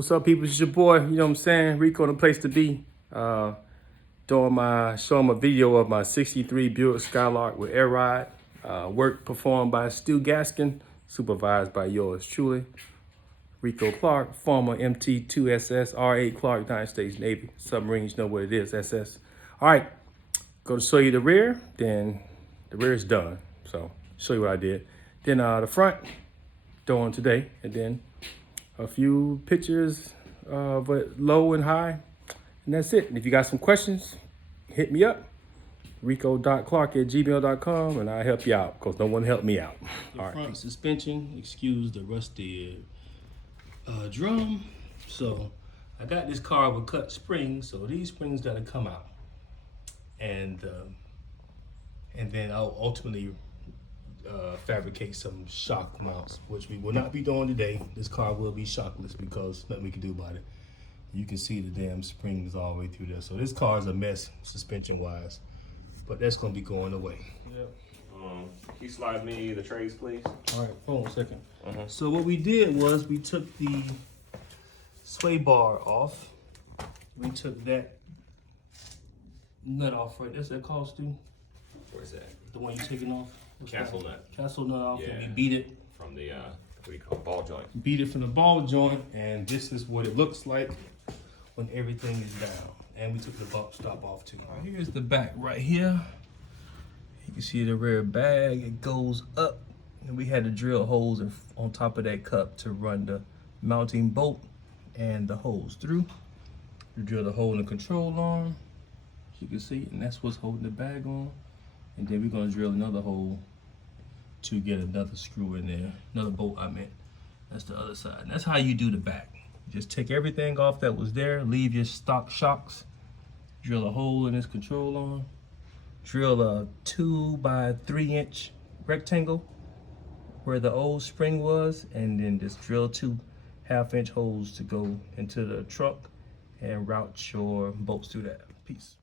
What's up, people? It's your boy, you know what I'm saying? Rico, the place to be. Showing a video of my 63 Buick Skylark with air ride. Work performed by Stu Gaskin, supervised by yours truly. Rico Clark, former MT2SS, R8 Clark, United States Navy. Submarines know what it is, SS. All right, go to show you the rear, then the rear is done. So, show you what I did. Then the front, doing today, and then a few pictures of it low and high, and that's it. And if you got some questions, hit me up, rico.clark@gmail.com, and I'll help you out, because no one helped me out. All right. Front suspension, excuse the rusty drum. So I got this car with cut springs, so these springs gotta come out. And then I'll ultimately fabricate some shock mounts, which we will not be doing today. This car will be shockless because nothing we can do about it. You can see the damn springs all the way through there. So this car is a mess suspension wise, but that's gonna be going away. Yep. Can you slide me the trays, please? All right, hold on a second. So what we did was we took the sway bar off. We took that nut off, right? That's that called, Stu? Where's that? The one you taking off? What's Castle that? nut. Castle nut off, and Yeah. we beat it. From the, what do you call it, ball joint. Beat it from the ball joint, and this is what it looks like when everything is down. And we took the bump stop off too. All right, here's the back right here. You can see the rear bag, it goes up. And we had to drill holes on top of that cup to run the mounting bolt and the hose through. We drilled a hole in the control arm, as you can see, and that's what's holding the bag on. And then we're gonna drill another hole to get another screw in there, another bolt I meant. That's the other side. And that's how you do the back. Just take everything off that was there, leave your stock shocks, drill a hole in this control arm, drill a 2 by 3 inch rectangle where the old spring was, and then just drill 2 half-inch holes to go into the trunk and route your bolts through that. Peace.